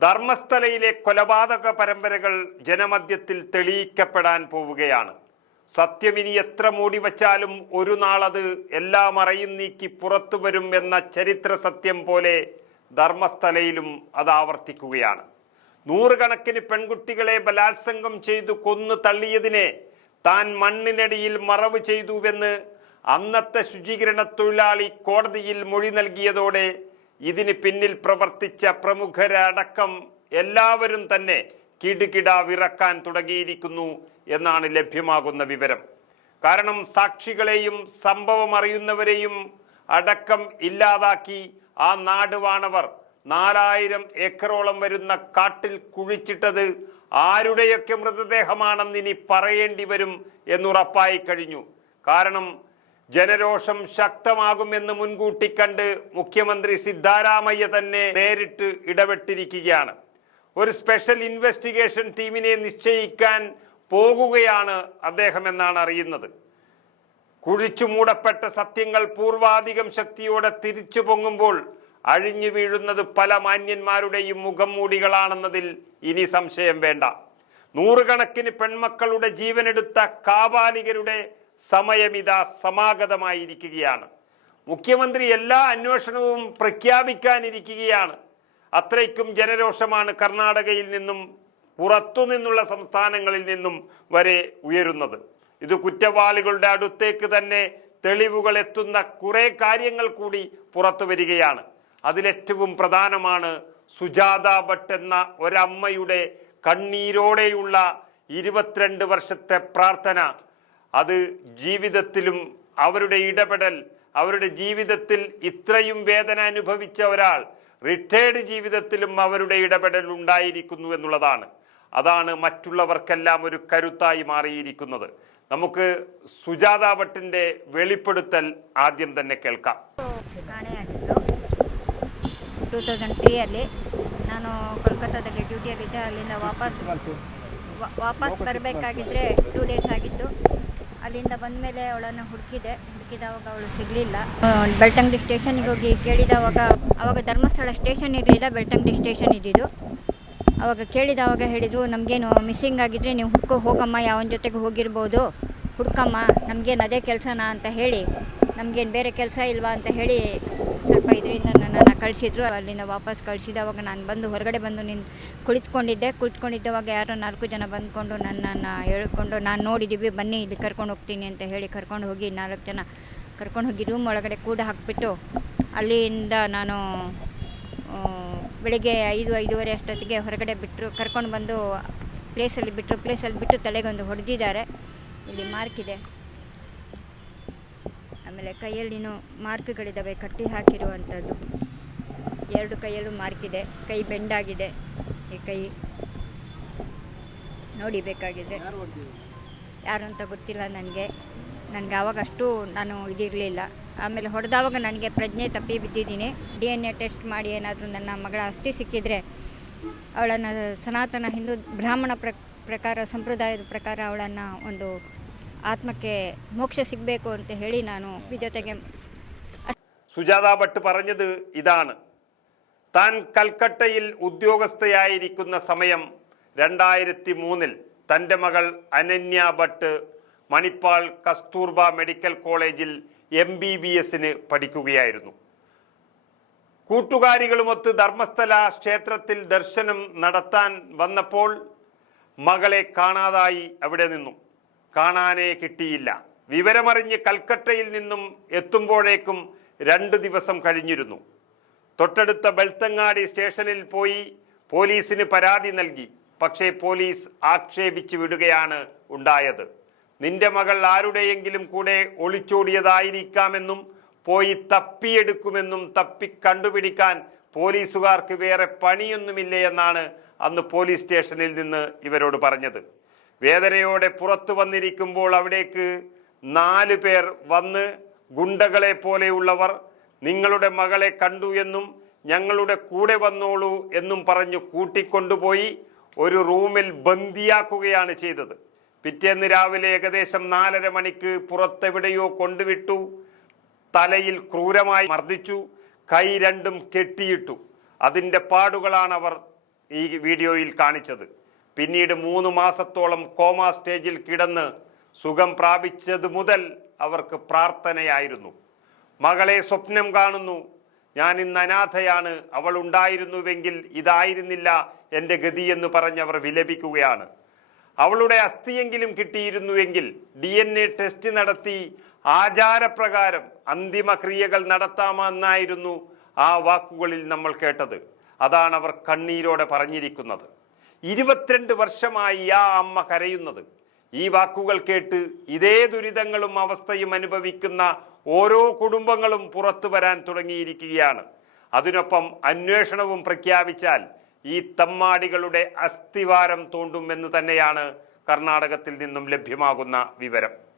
ധർമ്മസ്ഥലയിലെ കൊലപാതക പരമ്പരകൾ ജനമധ്യത്തിൽ തെളിയിക്കപ്പെടാൻ പോവുകയാണ്. സത്യമിനി എത്ര മൂടി വച്ചാലും ഒരു നാളത് എല്ലാം അറയും നീക്കി പുറത്തു വരും എന്ന ചരിത്ര സത്യം പോലെ ധർമ്മസ്ഥലയിലും അത് ആവർത്തിക്കുകയാണ്. നൂറുകണക്കിന് പെൺകുട്ടികളെ ബലാത്സംഗം ചെയ്തു കൊന്നു തള്ളിയതിനെ താൻ മണ്ണിനടിയിൽ മറവ് ചെയ്തുവെന്ന് അന്നത്തെ ശുചീകരണ തൊഴിലാളി കോടതിയിൽ മൊഴി നൽകിയതോടെ ഇതിന് പിന്നിൽ പ്രവർത്തിച്ച പ്രമുഖരടക്കം എല്ലാവരും തന്നെ കിടുകിട വിറക്കാൻ തുടങ്ങിയിരിക്കുന്നു എന്നാണ് ലഭ്യമാകുന്ന വിവരം. കാരണം സാക്ഷികളെയും സംഭവം അറിയുന്നവരെയും അടക്കം ഇല്ലാതാക്കി ആ നാടുവാണവർ നാലായിരം ഏക്കറോളം വരുന്ന കാട്ടിൽ കുഴിച്ചിട്ടത് ആരുടെയൊക്കെ മൃതദേഹമാണെന്ന് ഇനി പറയേണ്ടി വരും എന്നുറപ്പായി കഴിഞ്ഞു. കാരണം ജനരോഷം ശക്തമാകുമെന്ന് മുൻകൂട്ടി കണ്ട് മുഖ്യമന്ത്രി സിദ്ധാരാമയ്യ തന്നെ നേരിട്ട് ഇടപെട്ടിരിക്കുകയാണ്. ഒരു സ്പെഷ്യൽ ഇൻവെസ്റ്റിഗേഷൻ ടീമിനെ നിശ്ചയിക്കാൻ പോകുകയാണ് അദ്ദേഹം എന്നാണ് അറിയുന്നത്. കുഴിച്ചു മൂടപ്പെട്ട സത്യങ്ങൾ പൂർവാധികം ശക്തിയോടെ തിരിച്ചു പൊങ്ങുമ്പോൾ അഴിഞ്ഞു വീഴുന്നത് പല മാന്യന്മാരുടെയും മുഖം മൂടികളാണെന്നതിൽ ഇനി സംശയം വേണ്ട. നൂറുകണക്കിന് പെൺമക്കളുടെ ജീവനെടുത്ത കാപാലികരുടെ സമയമിതാ സമാഗതമായിരിക്കുകയാണ്. മുഖ്യമന്ത്രി എല്ലാ അന്വേഷണവും പ്രഖ്യാപിക്കാനിരിക്കുകയാണ്. അത്രയ്ക്കും ജനരോഷമാണ് കർണാടകയിൽ നിന്നും പുറത്തുനിന്നുള്ള സംസ്ഥാനങ്ങളിൽ നിന്നും വരെ ഉയരുന്നത്. ഇത് കുറ്റവാളികളുടെ അടുത്തേക്ക് തന്നെ തെളിവുകൾ എത്തുന്ന കുറേ കാര്യങ്ങൾ കൂടി പുറത്തു വരികയാണ്. അതിലേറ്റവും പ്രധാനമാണ് സുജാത ഭട്ട് എന്ന ഒരമ്മയുടെ കണ്ണീരോടെയുള്ള ഇരുപത്തിരണ്ട് വർഷത്തെ പ്രാർത്ഥന. അത് ജീവിതത്തിലും അവരുടെ ഇടപെടൽ അവരുടെ ജീവിതത്തിൽ ഇത്രയും വേദന അനുഭവിച്ച ഒരാൾ റിട്ടയർഡ് ജീവിതത്തിലും അവരുടെ ഇടപെടൽ ഉണ്ടായിരിക്കുന്നു എന്നുള്ളതാണ് അതാണ് മറ്റുള്ളവർക്കെല്ലാം ഒരു കരുത്തായി മാറിയിരിക്കുന്നത് നമുക്ക് സുജാത ഭട്ടിന്റെ വെളിപ്പെടുത്തൽ ആദ്യം തന്നെ കേൾക്കാം ಕಾಣೆಯಾಗಿತ್ತು ಟೂ ತೌಸಂಡ್ ತ್ರೀಯಲ್ಲಿ ನಾನು ಕೋಲ್ಕತ್ತಾದಲ್ಲಿ ಡ್ಯೂಟಿಯಲ್ಲಿದ್ದೆ ಅಲ್ಲಿಂದ ವಾಪಸ್ ವಾ- ವಾಪಸ್ ಬರಬೇಕಾಗಿದ್ದರೆ ಟೂ ಡೇಸ್ ಆಗಿತ್ತು ಅಲ್ಲಿಂದ ಬಂದಮೇಲೆ ಅವಳನ್ನು ಹುಡುಕಿದೆ. ಹುಡುಕಿದವಾಗ ಅವಳು ಸಿಗಲಿಲ್ಲ. ಬೆಳ್ತಂಗಡಿ ಸ್ಟೇಷನ್ಗೆ ಹೋಗಿ ಕೇಳಿದವಾಗ ಅವಾಗ ಧರ್ಮಸ್ಥಳ ಸ್ಟೇಷನ್ ಇರಲಿಲ್ಲ, ಬೆಳ್ತಂಗಡಿ ಸ್ಟೇಷನ್ ಇದ್ದಿದ್ದು. ಅವಾಗ ಕೇಳಿದವಾಗ ಹೇಳಿದರು, ನಮಗೇನು ಮಿಸ್ಸಿಂಗ್ ಆಗಿದ್ದರೆ ನೀವು ಹುಡ್ಕೋ, ಹೋಗಮ್ಮ, ಯಾವನ ಜೊತೆಗೆ ಹೋಗಿರ್ಬೋದು. ಹುಡ್ಕಮ್ಮ, ನಮಗೇನು ಅದೇ ಕೆಲಸನಾ? ಅಂತ ಹೇಳಿ, ನಮಗೇನು ಬೇರೆ ಕೆಲಸ ಇಲ್ವಾ? ಅಂತ ಹೇಳಿ, ಸ್ವಲ್ಪ ಇದರಿಂದ ನನ್ನನ್ನು ಕಳಿಸಿದ್ರು, ಅಲ್ಲಿಂದ ವಾಪಸ್ ಕಳಿಸಿದವಾಗ ನಾನು ಬಂದು ಹೊರಗಡೆ ಬಂದು ನಿನ್ನ ಕುಳಿತುಕೊಂಡಿದ್ದೆ. ಕುಳಿತುಕೊಂಡಿದ್ದವಾಗ ಯಾರೋ ನಾಲ್ಕು ಜನ ಬಂದ್ಕೊಂಡು ನನ್ನನ್ನು ಹೇಳ್ಕೊಂಡು, ನಾನು ನೋಡಿದ್ದೀವಿ ಬನ್ನಿ, ಇಲ್ಲಿ ಕರ್ಕೊಂಡು ಹೋಗ್ತೀನಿ, ಅಂತ ಹೇಳಿ ಕರ್ಕೊಂಡು ಹೋಗಿ ನಾಲ್ಕು ಜನ ಕರ್ಕೊಂಡು ಹೋಗಿ ರೂಮ್ ಒಳಗಡೆ ಕೂಡ ಹಾಕಿಬಿಟ್ಟು, ಅಲ್ಲಿಂದ ನಾನು ಬೆಳಿಗ್ಗೆ ಐದು, ಐದೂವರೆ ಅಷ್ಟೊತ್ತಿಗೆ ಹೊರಗಡೆ ಬಿಟ್ಟರು ಕರ್ಕೊಂಡು ಬಂದು ಪ್ಲೇಸಲ್ಲಿ ಬಿಟ್ಟರು ಪ್ಲೇಸಲ್ಲಿ ಬಿಟ್ಟು ತಲೆಗೊಂದು ಹೊಡೆದಿದ್ದಾರೆ. ಇಲ್ಲಿ ಮಾರ್ಕ್ ಇದೆ. ಆಮೇಲೆ ಕೈಯಲ್ಲಿನೂ ಮಾರ್ಕ್ಗಳಿದ್ದಾವೆ ಕಟ್ಟಿ ಹಾಕಿರುವಂಥದ್ದು ಎರಡು ಕೈಯಲ್ಲೂ ಮಾರ್ಕ್ ಇದೆ ಕೈ ಬೆಂಡಾಗಿದೆ ಈ ಕೈ ನೋಡಿ ಬೇಕಾಗಿದೆ ಯಾರು ಅಂತ ಗೊತ್ತಿಲ್ಲ ನನಗೆ ನನಗೆ ಆವಾಗ ಅಷ್ಟು ನಾನು ಇದಿರಲಿಲ್ಲ ಆಮೇಲೆ ಹೊಡೆದವಾಗ ನನಗೆ ಪ್ರಜ್ಞೆ ತಪ್ಪಿ ಬಿದ್ದಿದ್ದೀನಿ ಡಿ ಎನ್ ಎ ಟೆಸ್ಟ್ ಮಾಡಿ ಏನಾದರೂ ನನ್ನ ಮಗಳ ಅಸ್ಥಿ ಸಿಕ್ಕಿದರೆ ಅವಳನ್ನು ಸನಾತನ ಹಿಂದೂ ಬ್ರಾಹ್ಮಣ ಪ್ರ ಪ್ರಕಾರ ಸಂಪ್ರದಾಯದ ಪ್ರಕಾರ ಅವಳನ್ನು ಒಂದು ಆತ್ಮಕ್ಕೆ ಮೋಕ್ಷ ಸಿಗಬೇಕು ಅಂತ ಹೇಳಿ ನಾನು ಈ ಜೊತೆಗೆ സുജാത ഭട്ട് പറഞ്ഞത് ഇതാണ് താൻ കൽക്കട്ടയിൽ ഉദ്യോഗസ്ഥയായിരിക്കുന്ന സമയം രണ്ടായിരത്തി മൂന്നിൽ തന്റെ മകൾ അനന്യ ഭട്ട് മണിപ്പാൾ കസ്തൂർബ മെഡിക്കൽ കോളേജിൽ എം ബി ബി എസിന് പഠിക്കുകയായിരുന്നു. കൂട്ടുകാരികളുമൊത്ത് ധർമ്മസ്ഥല ക്ഷേത്രത്തിൽ ദർശനം നടത്താൻ വന്നപ്പോൾ മകളെ കാണാതായി അവിടെ നിന്നും. കാണാനേ കിട്ടിയില്ല. വിവരമറിഞ്ഞ് കൽക്കട്ടയിൽ നിന്നും എത്തുമ്പോഴേക്കും രണ്ട് ദിവസം കഴിഞ്ഞിരുന്നു. തൊട്ടടുത്ത ബൽത്തങ്ങാടി സ്റ്റേഷനിൽ പോയി പോലീസിന് പരാതി നൽകി. പക്ഷേ പോലീസ് ആക്ഷേപിച്ചു വിടുകയാണ് ഉണ്ടായത്. നിന്റെ മകൾ ആരുടെയെങ്കിലും കൂടെ ഒളിച്ചോടിയതായിരിക്കാമെന്നും പോയി തപ്പിയെടുക്കുമെന്നും തപ്പി കണ്ടുപിടിക്കാൻ പോലീസുകാർക്ക് വേറെ പണിയൊന്നുമില്ല എന്നാണ് അന്ന് പോലീസ് സ്റ്റേഷനിൽ നിന്ന് ഇവരോട് പറഞ്ഞത്. വേദനയോടെ പുറത്തു വന്നിരിക്കുമ്പോൾ അവിടേക്ക് നാല് പേർ വന്ന് ഗുണ്ടകളെ പോലെയുള്ളവർ നിങ്ങളുടെ മകളെ കണ്ടു എന്നും ഞങ്ങളുടെ കൂടെ വന്നോളൂ എന്നും പറഞ്ഞു കൂട്ടിക്കൊണ്ടുപോയി ഒരു റൂമിൽ ബന്ദിയാക്കുകയാണ് ചെയ്തത്. പിറ്റേന്ന് രാവിലെ ഏകദേശം നാലര മണിക്ക് പുറത്തെവിടെയോ കൊണ്ടുവിട്ടു. തലയിൽ ക്രൂരമായി മർദ്ദിച്ചു. കൈ രണ്ടും കെട്ടിയിട്ടു. അതിന്റെ പാടുകളാണ് അവർ ഈ വീഡിയോയിൽ കാണിച്ചത്. പിന്നീട് മൂന്ന് മാസത്തോളം കോമ സ്റ്റേജിൽ കിടന്ന് സുഖം പ്രാപിച്ചത് മുതൽ അവർക്ക് പ്രാർത്ഥനയായിരുന്നു. മകളെ സ്വപ്നം കാണുന്നു. ഞാൻ ഇന്ന് അനാഥയാണ് അവൾ ഉണ്ടായിരുന്നുവെങ്കിൽ ഇതായിരുന്നില്ല എന്റെ ഗതി എന്ന് പറഞ്ഞവർ വിലപിക്കുകയാണ്. അവളുടെ അസ്ഥിയെങ്കിലും കിട്ടിയിരുന്നുവെങ്കിൽ ഡി എൻ എ ടെസ്റ്റ് നടത്തി ആചാരപ്രകാരം അന്തിമ ക്രിയകൾ നടത്താമെന്നായിരുന്നു ആ വാക്കുകളിൽ നമ്മൾ കേട്ടത്. അതാണ് അവർ കണ്ണീരോടെ പറഞ്ഞിരിക്കുന്നത്. ഇരുപത്തിരണ്ട് വർഷമായി ആ അമ്മ കരയുന്നത്. ഈ വാക്കുകൾ കേട്ട് ഇതേ ദുരിതങ്ങളും അവസ്ഥയും അനുഭവിക്കുന്ന ഓരോ കുടുംബങ്ങളും പുറത്തു വരാൻ തുടങ്ങിയിരിക്കുകയാണ്. അതിനൊപ്പം അന്വേഷണവും പ്രഖ്യാപിച്ചാൽ ഈ തമ്മാടികളുടെ അസ്ഥിവാരം തോണ്ടുമെന്ന് തന്നെയാണ് കർണാടകത്തിൽ നിന്നും ലഭ്യമാകുന്ന വിവരം.